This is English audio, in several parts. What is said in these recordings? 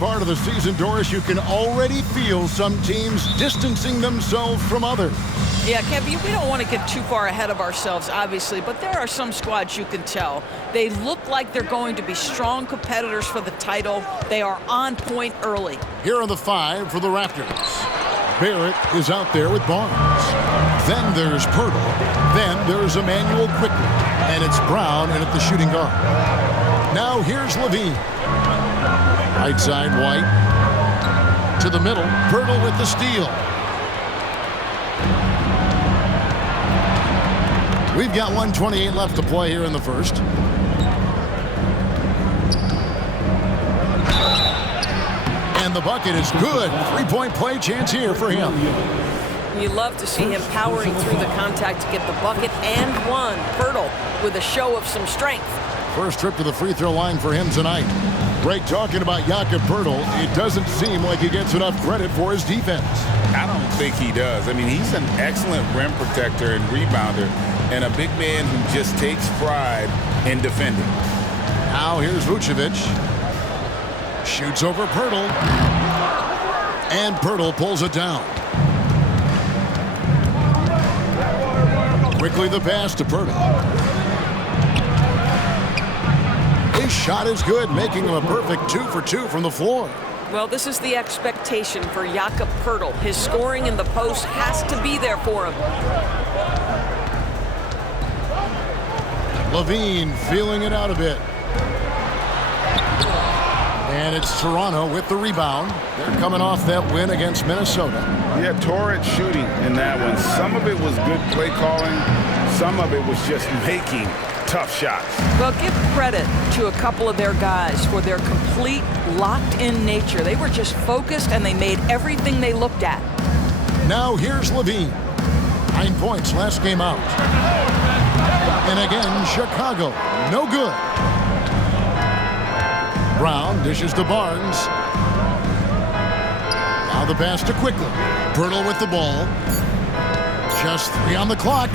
Part of the season, Doris, you can already feel some teams distancing themselves from others. Yeah, Kevin, we don't want to get too far ahead of ourselves, obviously, but there are some squads you can tell. They look like they're going to be strong competitors for the title. They are on point early. Here are the 5 for the Raptors. Barrett is out there with Barnes. Then there's Pirtle. Then there's Emmanuel Quickly. And it's Brown in at the shooting guard. Now here's Levine. Right side, White. To the middle, Pirtle with the steal. We've got 1:28 left to play here in the first. And the bucket is good. 3-point play chance here for him. You love to see him powering through the contact to get the bucket and one. Pirtle with a show of some strength. First trip to the free throw line for him tonight. Greg, talking about Jakob Pirtle, it doesn't seem like he gets enough credit for his defense. I don't think he does. I mean, he's an excellent rim protector and rebounder, and a big man who just takes pride in defending. Now here's Vucevic. Shoots over Pirtle. And Pirtle pulls it down. Quickly the pass to Pirtle. His shot is good, making him a perfect 2 for 2 from the floor. Well, this is the expectation for Jakob Pirtle. His scoring in the post has to be there for him. Levine feeling it out a bit. And it's Toronto with the rebound. They're coming off that win against Minnesota. Yeah, torrid shooting in that one. Some of it was good play calling. Some of it was just making tough shots. Well, give credit to a couple of their guys for their complete locked-in nature. They were just focused, and they made everything they looked at. Now here's Levine. 9 points last game out. And again, Chicago. No good. Brown dishes to Barnes. Now the pass to Quickly. Pirtle with the ball. Just 3 on the clock.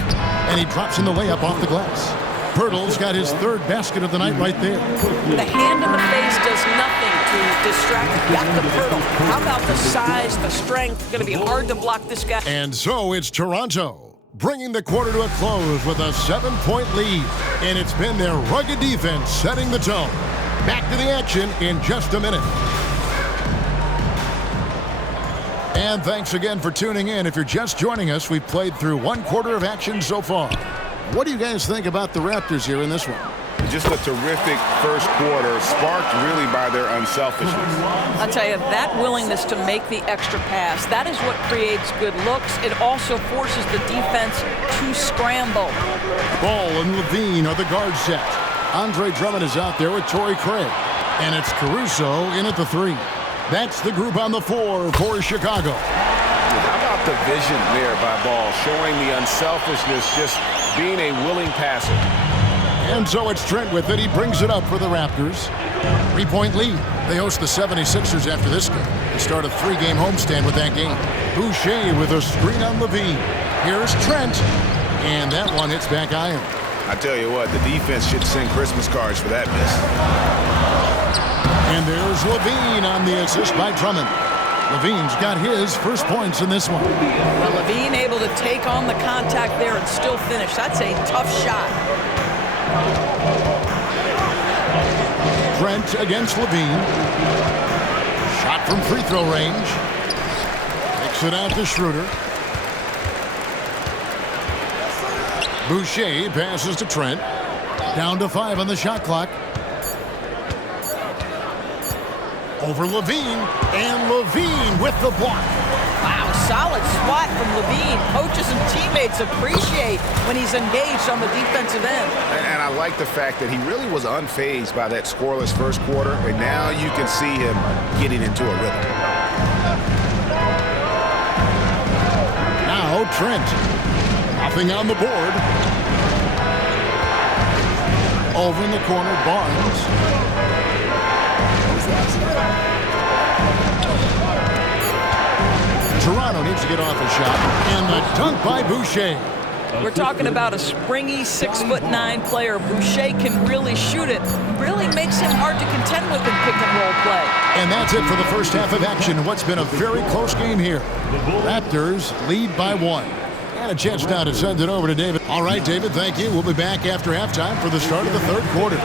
And he drops in the layup off the glass. Pirtle's got his 3rd basket of the night right there. The hand in the face does nothing to distract Jakob Pirtle. How about the size, the strength? Going to be hard to block this guy. And so it's Toronto, bringing the quarter to a close with a 7-point lead. And it's been their rugged defense setting the tone. Back to the action in just a minute. And thanks again for tuning in. If you're just joining us, we've played through 1 quarter of action so far. What do you guys think about the Raptors here in this one? Just a terrific first quarter, sparked really by their unselfishness. I'll tell you, that willingness to make the extra pass, that is what creates good looks. It also forces the defense to scramble. Ball and Levine are the guard set. Andre Drummond is out there with Torrey Craig. And it's Caruso in at the 3. That's the group on the floor for Chicago. How about the vision there by Ball, showing the unselfishness, just being a willing passer. And so it's Trent with it. He brings it up for the Raptors. 3-point lead. They host the 76ers after this game. They start a 3-game homestand with that game. Boucher with a screen on Levine. Here's Trent. And that one hits back iron. I tell you what, the defense should send Christmas cards for that miss. And there's Levine on the assist by Drummond. Levine's got his first points in this one. Well, Levine able to take on the contact there and still finish. That's a tough shot. Trent against Levine. Shot from free throw range. Kicks it out to Schroeder. Boucher passes to Trent. Down to 5 on the shot clock. Over Levine, and Levine with the block. Wow, solid spot from Levine. Coaches and teammates appreciate when he's engaged on the defensive end. And I like the fact that he really was unfazed by that scoreless first quarter, and now you can see him getting into a rhythm. Now Trent. Nothing on the board. Over in the corner, Barnes. Toronto needs to get off a shot. And the dunk by Boucher. We're talking about a springy 6'9" player. Boucher can really shoot it. Really makes him hard to contend with in pick-and-roll play. And that's it for the first half of action. What's been a very close game here. Raptors lead by 1. And a chance now to send it over to David. All right, David, thank you. We'll be back after halftime for the start of the third quarter.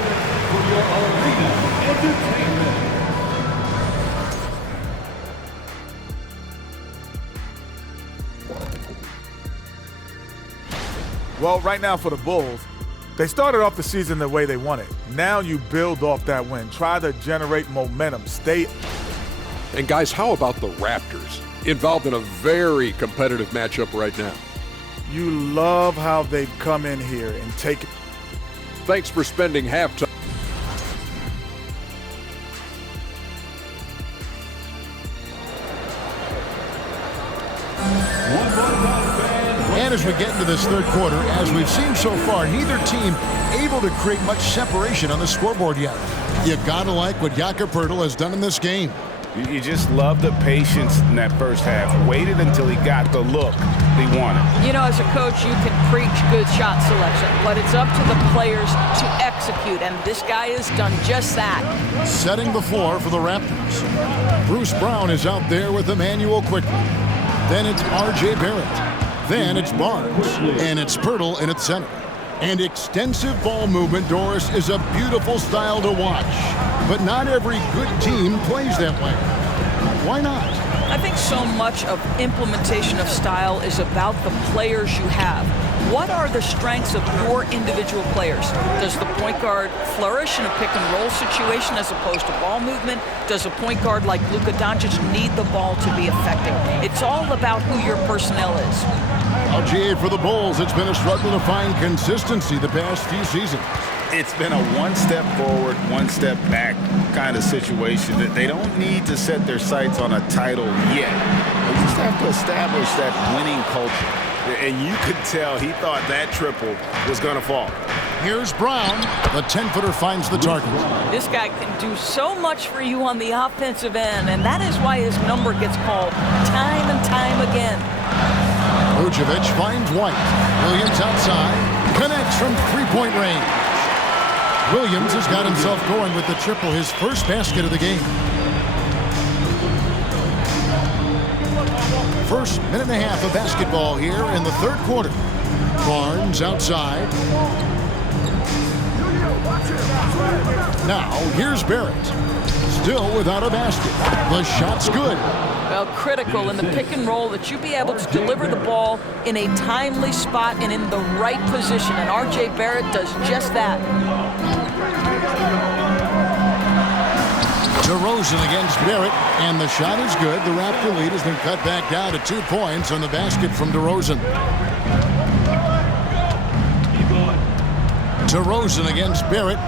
Well, right now for the Bulls, they started off the season the way they wanted. Now you build off that win. Try to generate momentum. Stay. And guys, how about the Raptors? Involved in a very competitive matchup right now. You love how they've come in here and taken. Thanks for spending halftime. And as we get into this third quarter, as we've seen so far, neither team able to create much separation on the scoreboard yet. You gotta like what Jakob Poeltl has done in this game. You just love the patience in that first half. Waited until he got the look he wanted. You know, as a coach, you can preach good shot selection, but it's up to the players to execute, and this guy has done just that. Setting the floor for the Raptors. Bruce Brown is out there with Immanuel Quickley. Then it's R.J. Barrett. Then it's Barnes. And it's Poeltl in its center. And extensive ball movement, Doris, is a beautiful style to watch. But not every good team plays that way. Why not? I think so much of implementation of style is about the players you have. What are the strengths of your individual players? Does the point guard flourish in a pick-and-roll situation as opposed to ball movement? Does a point guard like Luka Doncic need the ball to be effective? It's all about who your personnel is. LGA for the Bulls, it's been a struggle to find consistency the past few seasons. It's been a one step forward, one step back kind of situation that they don't need to set their sights on a title yet. They just have to establish that winning culture. And you could tell he thought that triple was going to fall. Here's Brown. The 10-footer finds the target. This guy can do so much for you on the offensive end, and that is why his number gets called time and time again. Vucevic finds White. Williams outside. Connects from three-point range. Williams has got himself going with the triple, his first basket of the game. First minute and a half of basketball here in the third quarter. Barnes outside. Now here's Barrett. Still without a basket. The shot's good. Well, critical in the pick and roll that you be able to deliver the ball in a timely spot and in the right position. And R.J. Barrett does just that. DeRozan against Barrett, and the shot is good. The Raptor lead has been cut back down to 2 points on the basket from DeRozan. DeRozan against Barrett.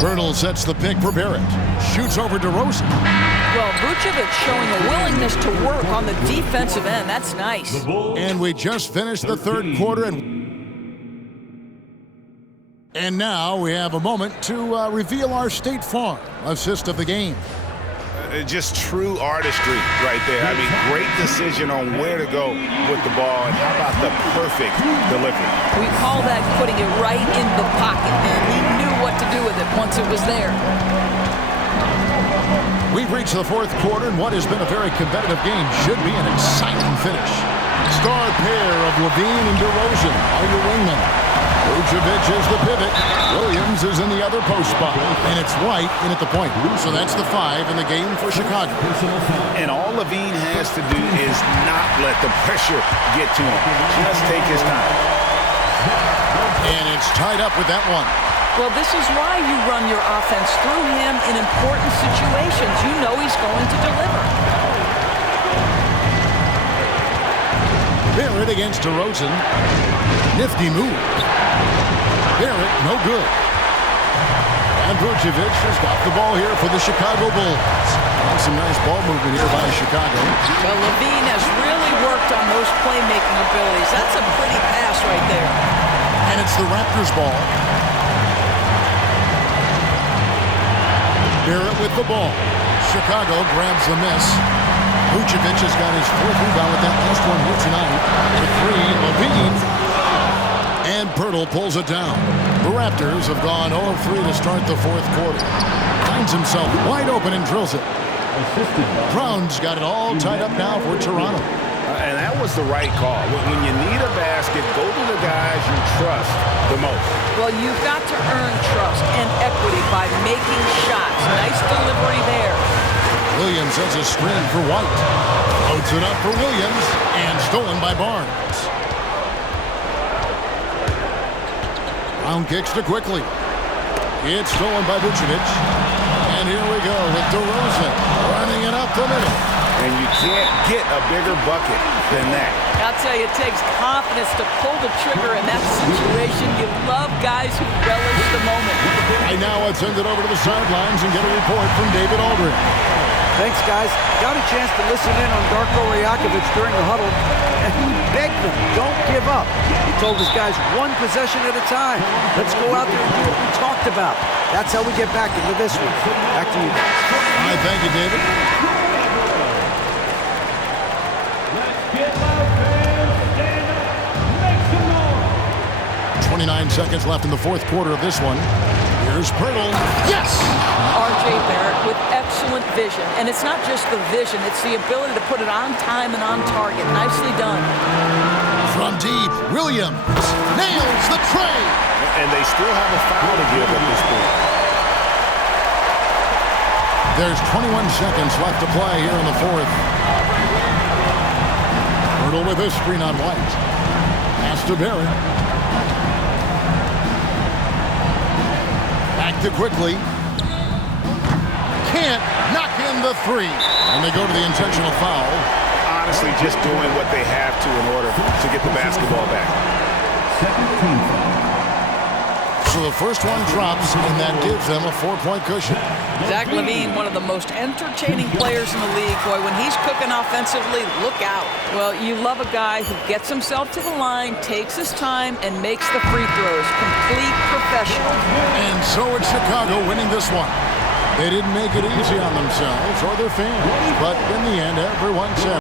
Poeltl sets the pick for Barrett. Shoots over DeRozan. Well, Vucevic showing a willingness to work on the defensive end. That's nice. And we just finished the third quarter. And now we have a moment to reveal our State Farm assist of the game. Just true artistry right there. I mean, great decision on where to go with the ball, and how about the perfect delivery? We call that putting it right in the pocket, and he knew what to do with it once it was there. We've reached the fourth quarter, and what has been a very competitive game should be an exciting finish. Star pair of Levine and DeRozan are your wingmen. Vucevic is the pivot. Williams is in the other post spot. And it's White in at the point. So that's the 5 in the game for Chicago. And all Levine has to do is not let the pressure get to him. Just take his time. And it's tied up with that one. Well, this is why you run your offense through him in important situations. You know he's going to deliver. Barrett against DeRozan. Nifty move. Barrett, no good. And Vucevic has got the ball here for the Chicago Bulls. And some nice ball movement here by Chicago. Well, Levine has really worked on those playmaking abilities. That's a pretty pass right there. And it's the Raptors ball. Barrett with the ball. Chicago grabs the miss. Vucevic has got his 4th rebound with that last one here tonight. The 3, Levine. And Pirtle pulls it down. The Raptors have gone 0 of 3 to start the 4th quarter. Finds himself wide open and drills it. Brown's got it all tied up now for Toronto. And that was the right call. When you need a basket, go to the guys you trust the most. Well, you've got to earn trust and equity by making shots. Nice delivery there. Williams has a screen for White. Loads it up for Williams and stolen by Barnes. Brown kicks to Quickly. It's stolen by Vucevic. And here we go with DeRozan running it up the middle. And you can't get a bigger bucket than that. I'll tell you, it takes confidence to pull the trigger in that situation. You love guys who relish the moment. And now let's send it over to the sidelines and get a report from David Aldridge. Thanks, guys. Got a chance to listen in on Darko Rajakovic during the huddle, and he begged them, don't give up. He told his guys, one possession at a time. Let's go out there and do what we talked about. That's how we get back into this one. Back to you guys. All right, thank you, David. 29 seconds left in the 4th quarter of this one. Here's Pirtle. Yes! R.J. Barrett with excellent vision. And it's not just the vision, it's the ability to put it on time and on target. Nicely done. From deep, Williams nails the tray. And they still have a foul to give at this point. There's 21 seconds left to play here in the 4th. Pirtle with a screen on White. Pass to Barrett. Back to Quickly. Can't knock in the 3. And they go to the intentional foul. Honestly, just doing what they have to in order to get the basketball back. So the first one drops, and that gives them a 4-point cushion. Zach LaVine, one of the most entertaining players in the league. Boy, when he's cooking offensively, look out. Well, you love a guy who gets himself to the line, takes his time, and makes the free throws. Complete professional. And so it's Chicago winning this one. They didn't make it easy on themselves or their fans, but in the end, everyone said